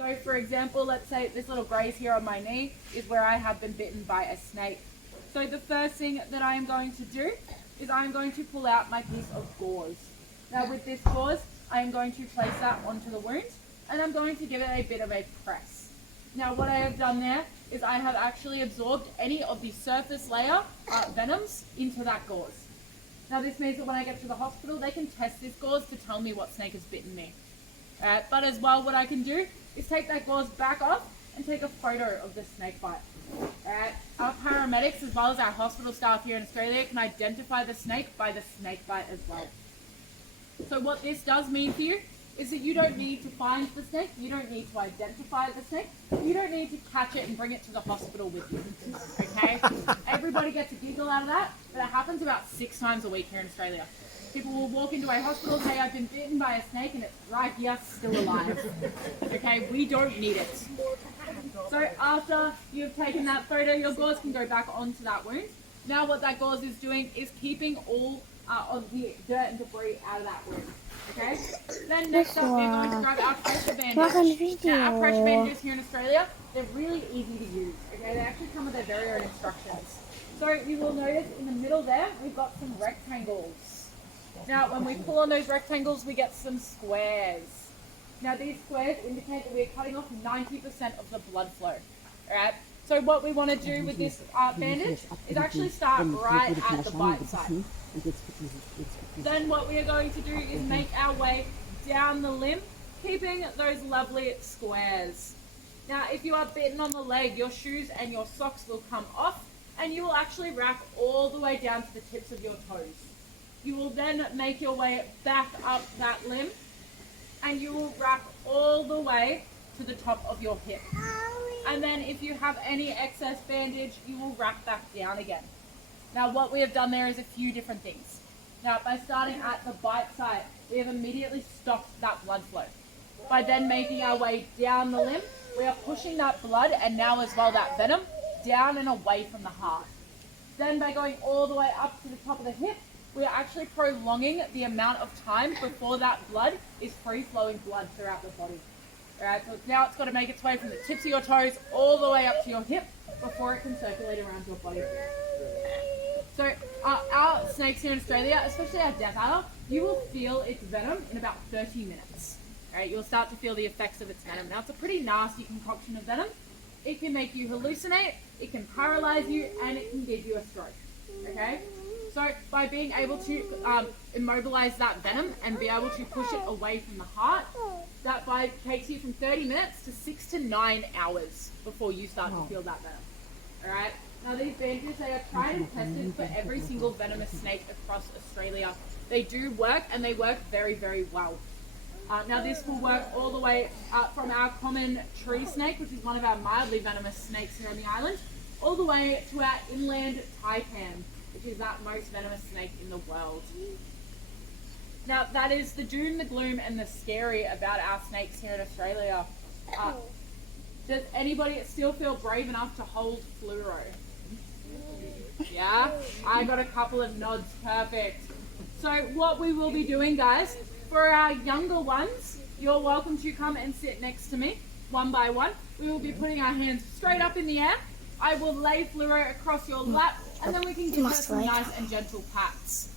So for example, let's say this little graze here on my knee is where I have been bitten by a snake. So the first thing that I am going to do is I am going to pull out my piece of gauze. Now with this gauze, I am going to place that onto the wound and I'm going to give it a bit of a press. Now what I have done there is I have actually absorbed any of the surface layer venoms into that gauze. Now this means that when I get to the hospital, they can test this gauze to tell me what snake has bitten me. But as well, what I can do is take that gauze back off and take a photo of the snake bite. Our paramedics as well as our hospital staff here in Australia can identify the snake by the snake bite as well. So what this does mean for you is that you don't need to find the snake, you don't need to identify the snake, you don't need to catch it and bring it to the hospital with you, okay? Everybody gets a giggle out of that, but it happens about 6 times a week here in Australia. People will walk into a hospital and say, I've been bitten by a snake and it's right here, still alive. Okay, we don't need it. So after you've taken that photo, your gauze can go back onto that wound. Now what that gauze is doing is keeping all of the dirt and debris out of that wound. Okay? Then next up, we're going to grab our pressure bandage. Now, our pressure bandages here in Australia, they're really easy to use. Okay, they actually come with their very own instructions. So you will notice in the middle there, we've got some rectangles. Now, when we pull on those rectangles, we get some squares. Now, these squares indicate that we're cutting off 90% of the blood flow. All right? So what we want to do with this bandage is actually start right at the bite site. Then what we are going to do is make our way down the limb, keeping those lovely squares. Now, if you are bitten on the leg, your shoes and your socks will come off, and you will actually wrap all the way down to the tips of your toes. You will then make your way back up that limb, and you will wrap all the way to the top of your hip. And then if you have any excess bandage, you will wrap back down again. Now what we have done there is a few different things. Now by starting at the bite site, we have immediately stopped that blood flow. By then making our way down the limb, we are pushing that blood and now as well that venom down and away from the heart. Then by going all the way up to the top of the hip, we are actually prolonging the amount of time before that blood is free-flowing blood throughout the body. Alright, so now it's got to make its way from the tips of your toes all the way up to your hip before it can circulate around your body. So our snakes here in Australia, especially our death adder, you will feel its venom in about 30 minutes. Alright, you'll start to feel the effects of its venom. Now it's a pretty nasty concoction of venom. It can make you hallucinate, it can paralyze you, and it can give you a stroke. Okay? So by being able to immobilize that venom and be able to push it away from the heart, that bite takes you from 30 minutes to 6 to 9 hours before you start to feel that venom. Alright? Now these bandages, they are tried and tested for every single venomous snake across Australia. They do work and they work very, very well. Now this will work all the way from our common tree snake, which is one of our mildly venomous snakes here on the island, all the way to our inland taipan, which is that most venomous snake in the world. Now that is the doom, the gloom, and the scary about our snakes here in Australia. Does anybody still feel brave enough to hold fluoro? Yeah? I got a couple of nods, perfect. So what we will be doing, guys, for our younger ones, you're welcome to come and sit next to me, one by one. We will be putting our hands straight up in the air. I will lay fluoro across your lap, and then we can give her some nice and gentle pats.